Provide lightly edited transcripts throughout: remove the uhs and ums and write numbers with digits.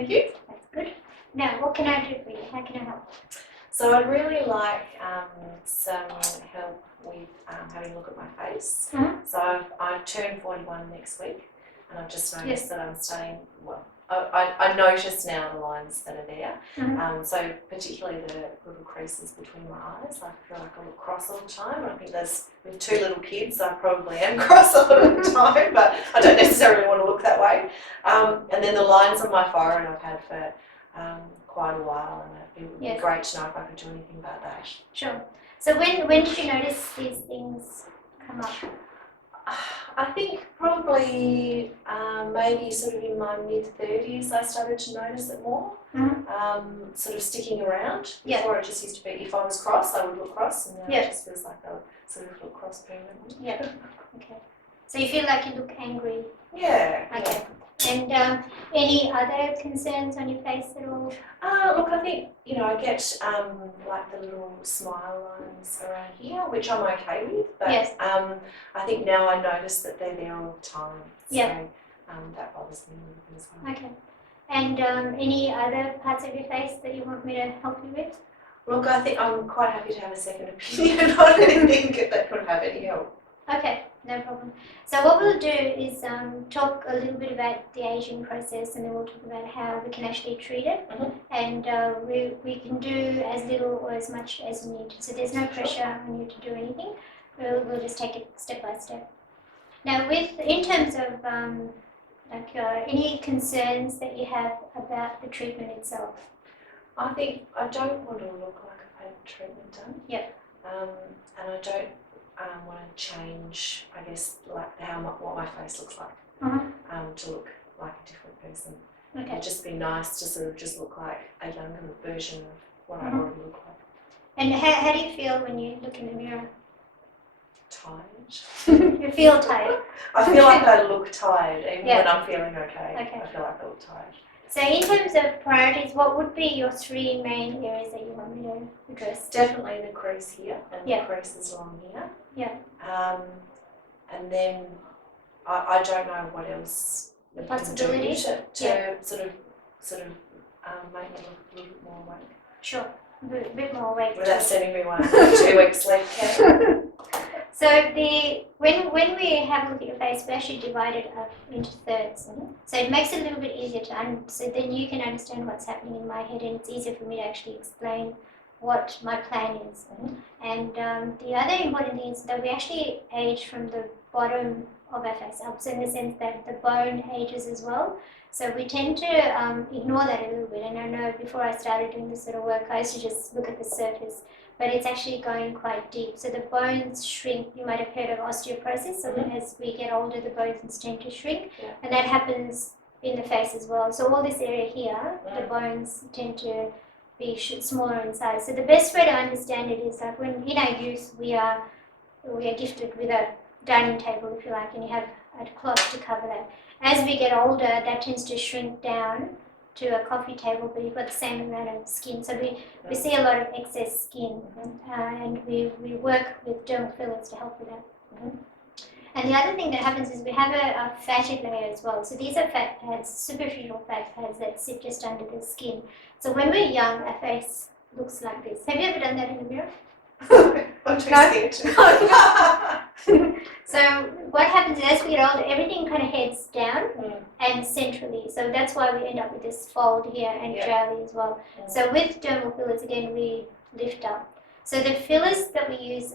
Thank you. That's good. Now, what can I do for you? How can I help? So I'd really like some help with having a look at my face. So I turn 41 next week, and I've just noticed that I'm starting, well, I notice now the lines that are there. So particularly the little creases between my eyes. I feel like I look cross all the time. I think with 2 little kids, I probably am cross a lot of the time, but I don't necessarily want to look that way. And then the lines on my forehead I've had for quite a while, and it would be great to know if I could do anything about that. Sure. So when did you notice these things come up? I think probably maybe sort of in my mid-30s I started to notice it more, sort of sticking around. Before it just used to be, if I was cross, I would look cross, and now it just feels like I sort of look cross permanently. Yeah. Okay. So you feel like you look angry? Yeah. Okay. And any other concerns on your face at all? Look, I think, I get like the little smile lines around here, which I'm okay with, but I think now I notice that they're there all the time. So that bothers me a little bit as well. Okay. And any other parts of your face that you want me to help you with? Look, I think I'm quite happy to have a second opinion on anything that could have any help. Okay, no problem. So what we'll do is talk a little bit about the aging process, and then we'll talk about how we can actually treat it. And we can do as little or as much as you need. So there's no pressure on you to do anything. We'll just take it step by step. Now, in terms of any concerns that you have about the treatment itself? I think I don't want to look like I've had treatment done. And I don't want to change, I guess, like what my face looks like, to look like a different person. Okay. It'd just be nice to sort of just look like a younger version of what I already look like. And how do you feel when you look in the mirror? Tired. You feel tired? I feel like I look tired, even when I'm feeling okay. I feel like I look tired. So in terms of priorities, what would be your 3 main areas that you want me to address? Definitely the crease here and the creases along here. And then I don't know what else the possibilities to sort of make me look a little bit more awake. Sure, a bit more awake. Without sending me one 2 weeks sleep camp. So when we have a look at your face, we actually divide it up into thirds. So it makes it a little bit easier so then you can understand what's happening in my head, and it's easier for me to actually explain what my plan is. And the other important thing is that we actually age from the bottom of our face up, so in the sense that the bone ages as well. So we tend to ignore that a little bit, and I know before I started doing this sort of work, I used to just look at the surface, but it's actually going quite deep. So the bones shrink. You might have heard of osteoporosis, so as we get older, the bones tend to shrink, and that happens in the face as well. So all this area here, the bones tend to be smaller in size. So the best way to understand it is that when in our youth we are gifted with a dining table, if you like, and you have a cloth to cover that. As we get older, that tends to shrink down to a coffee table, but you've got the same amount of skin. So we see a lot of excess skin, and we work with dermal fillers to help with that. And the other thing that happens is we have a fatty layer as well. So these are fat pads, superficial fat pads that sit just under the skin. So when we're young, our face looks like this. Have you ever done that in the mirror? I'm too scared to. So what happens is as we get older, everything kind of heads down and centrally. So that's why we end up with this fold here and jowly as well. So with dermal fillers, again, we lift up. So the fillers that we use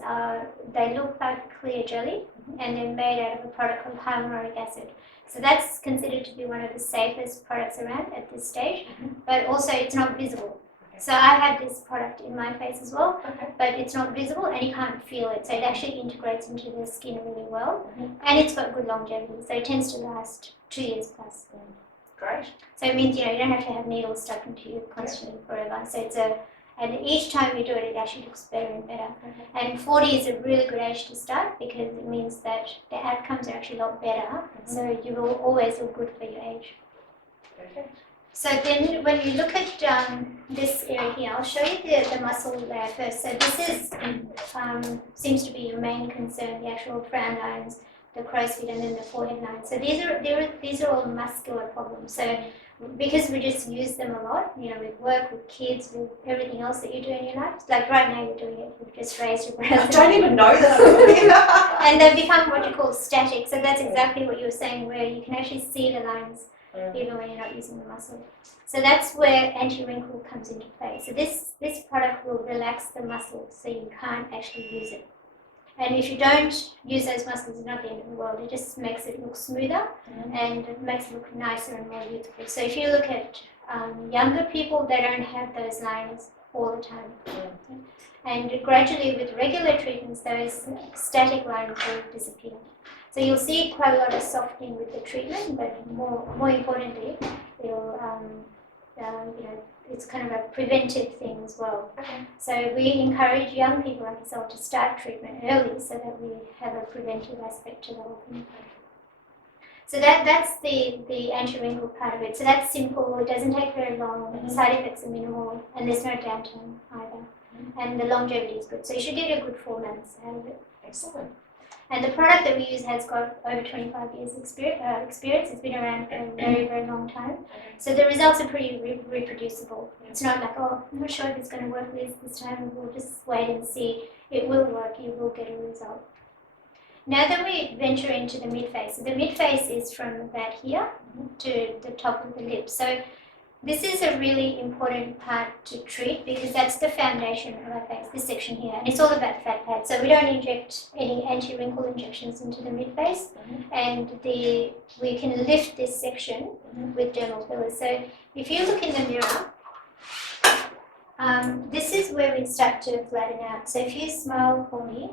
they look like clear jelly, and they're made out of a product called hyaluronic acid. So that's considered to be one of the safest products around at this stage, but also it's not visible. So I have this product in my face as well, but it's not visible and you can't feel it. So it actually integrates into the skin really well, and it's got good longevity. So it tends to last 2 years plus. Great. So it means you don't have to have needles stuck into you constantly forever. So and each time you do it, it actually looks better and better. And 40 is a really good age to start because it means that the outcomes are actually a lot better. So you will always look good for your age. Perfect. So then when you look at this area here, I'll show you the muscle layer first. So this is seems to be your main concern, the actual frown lines, the crow's feet, and then the forehead line. So these are all muscular problems. So because we just use them a lot, you know, with work, with kids, with everything else that you do in your life. Like right now you're doing it, you've just raised your breath. I don't even know that. And they become what you call static. So that's exactly what you were saying, where you can actually see the lines even when you're not using the muscle. So that's where anti-wrinkle comes into play. So this product will relax the muscles so you can't actually use it. And if you don't use those muscles, it's not the end of the world. It just makes it look smoother and it makes it look nicer and more youthful. So if you look at younger people, they don't have those lines all the time. And gradually with regular treatments, those static lines will disappear. So you'll see quite a lot of softening with the treatment, but more importantly, it'll, it's kind of a preventive thing as well. So we encourage young people like yourself to start treatment early so that we have a preventive aspect to the whole thing. So that's the anti-wrinkle part of it. So that's simple, it doesn't take very long, side effects are minimal, and there's no downtime either. And the longevity is good. So you should get a good 4 months out of it. Excellent. And the product that we use has got over 25 years experience. It's been around for a very, very long time. So the results are pretty reproducible. It's not like, oh, I'm not sure if it's going to work this time. We'll just wait and see. It will work. You will get a result. Now that we venture into the mid-face, so the mid-face is from about here to the top of the lip. So this is a really important part to treat because that's the foundation of our face, this section here. And it's all about fat pads. So we don't inject any anti-wrinkle injections into the mid-face. And we can lift this section with dermal fillers. So if you look in the mirror, this is where we start to flatten out. So if you smile for me,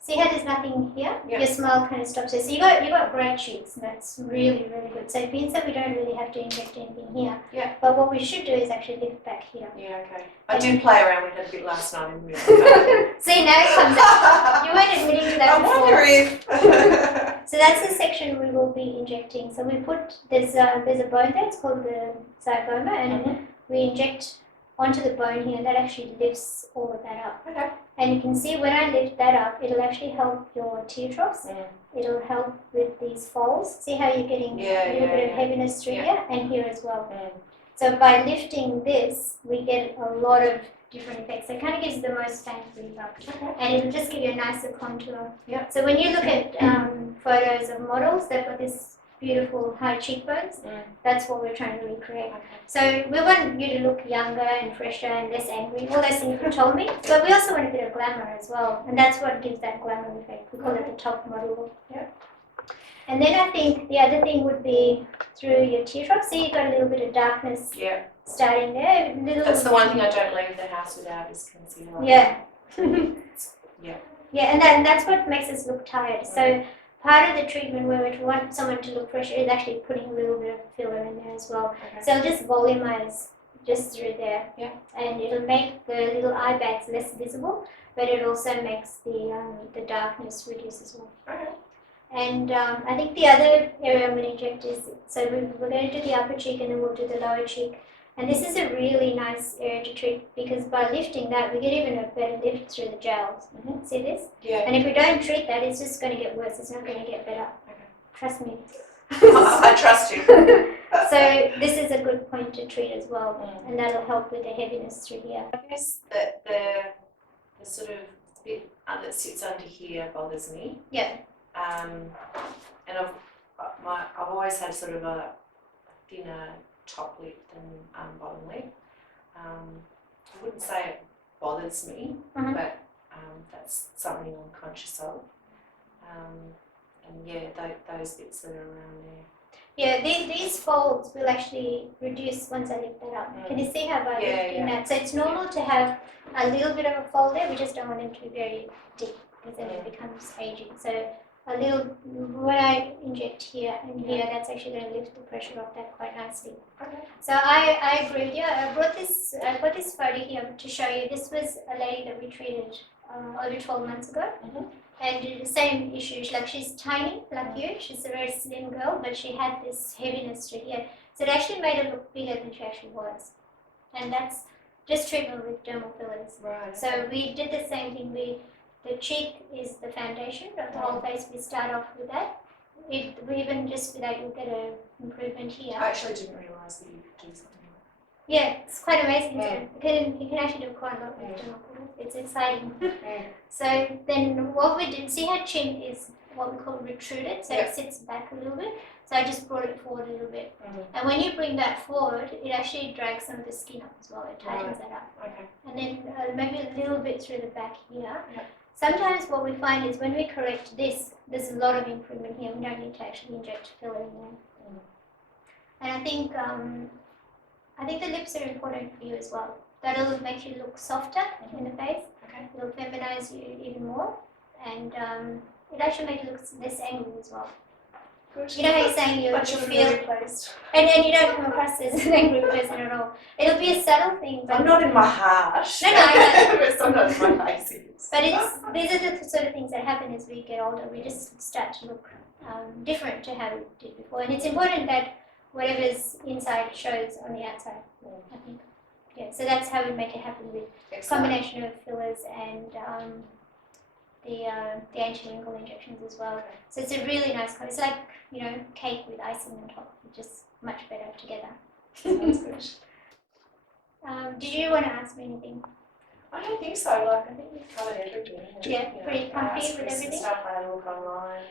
see how there's nothing here? Your smile kind of stops there. So you got great cheeks, and that's really, really good. So it means that we don't really have to inject anything here. But what we should do is actually lift back here. I did play around with it a bit last night in the mirror. See, now it comes out. You weren't admitting to that before. I wonder if... So that's the section we will be injecting. So we put, there's a bone there, it's called the xyboma, and we inject onto the bone here, and that actually lifts all of that up. And you can see when I lift that up, it'll actually help your tear troughs. It'll help with these folds. See how you're getting a little bit of heaviness through here and here as well. So by lifting this, we get a lot of different effects. So it kind of gives the most bang for your buck. And it'll just give you a nicer contour. So when you look at photos of models, they've got this beautiful high cheekbones. That's what we're trying to recreate. So we want you to look younger and fresher and less angry. All those things you told me. But we also want a bit of glamour as well. And that's what gives that glamour effect. We call it the top model look. And then I think the other thing would be through your tear troughs. See, you've got a little bit of darkness starting there. That's the one thing I don't leave the house without is concealer. And that's what makes us look tired. So part of the treatment where we want someone to look fresher is actually putting a little bit of filler in there as well. So it'll just volumize just through there. And it'll make the little eye bags less visible, but it also makes the darkness reduce as well. And I think the other area I'm going to inject is, so we're going to do the upper cheek and then we'll do the lower cheek. And this is a really nice area to treat because by lifting that, we get even a better lift through the jowls. See this? And if we don't treat that, it's just going to get worse. It's not going to get better. Trust me. I trust you. So this is a good point to treat as well. And that'll help with the heaviness through here. I guess that the sort of bit that sits under here bothers me. And I've always had sort of a thinner top lip than bottom lip. I wouldn't say it bothers me, but that's something I'm conscious of. And those bits that are around there. These folds will actually reduce once I lift that up. Can you see how by lifting that? So it's normal to have a little bit of a fold there. We just don't want them to be very deep because then it becomes aging. So a little, when I inject here and here, that's actually going to lift the pressure off that quite nicely. So I agree with you. I brought this photo here to show you. This was a lady that we treated over 12 months ago. And the same issue, like she's tiny, like you, she's a very slim girl, but she had this heaviness through here. So it actually made her look bigger than she actually was. And that's just treatment with dermal fillers. So we did the same thing. The cheek is the foundation of the whole face. We start off with that. Even just with that, you'll get an improvement here. I actually didn't realise that you could do something like Yeah, it's quite amazing. You can actually do quite a lot with dermal fillers. It's exciting. So then what we did, see how chin is what we call retruded, so it sits back a little bit. So I just brought it forward a little bit. And when you bring that forward, it actually drags some of the skin up as well. It tightens that up. Okay. And then maybe a little bit through the back here. Sometimes what we find is when we correct this, there's a lot of improvement here. We don't need to actually inject filler in there. And I think the lips are important for you as well. That'll make you look softer in the face. Okay. It'll feminize you even more. And it actually makes you look less angry as well. Good. You know how you're saying you But you're feel, really placed. and then you don't come across as an angry person at all. It'll be a subtle thing. But I'm not in my heart. No, I know. But sometimes my face is. But these are the sort of things that happen as we get older. We just start to look different to how we did before. And it's important that whatever's inside shows on the outside, I think. Yeah, so that's how we make it happen with a combination of fillers and the anti-wrinkle injections as well. So it's a really nice color. It's like, cake with icing on top. It's just much better together. Sounds good. Did you want to ask me anything? I don't think so. Like, I think we've covered everything. Yeah, pretty comfy with everything. Stuff I had a look online.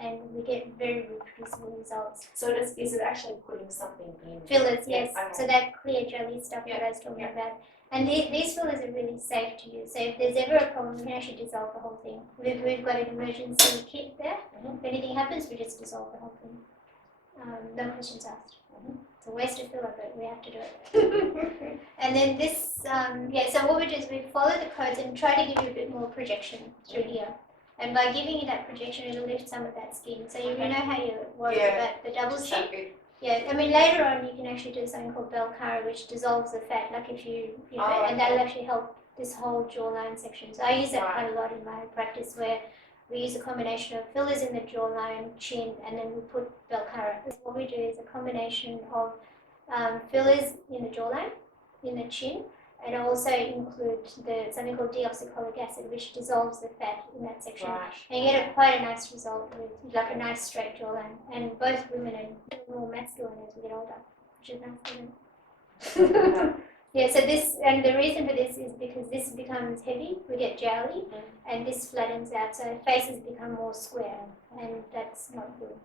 And we get very reproducible results. So is it actually putting something in? Fillers, yes. Okay. So that clear jelly stuff that I was talking about. And these fillers are really safe to use. So if there's ever a problem, we can actually dissolve the whole thing. We've got an emergency kit there. If anything happens, we just dissolve the whole thing. No questions asked. It's a waste of filler, but we have to do it. And then this, so what we do is we follow the codes and try to give you a bit more projection through here. And by giving you that projection, it'll lift some of that skin. So you know how you're worried about the double chin? Yeah, I mean later on you can actually do something called Belcara, which dissolves the fat, like if and that'll actually help this whole jawline section. So I use that quite a lot in my practice, where we use a combination of fillers in the jawline, chin, and then we put Belcara. What we do is a combination of fillers in the jawline, in the chin, and also include something called deoxycholic acid, which dissolves the fat in that section. And you get quite a nice result with like a nice straight jawline. And both women are more masculine as we get older, which is nice. Yeah, so the reason for this is because this becomes heavy, we get jowly, and this flattens out, so faces become more square, and that's not good.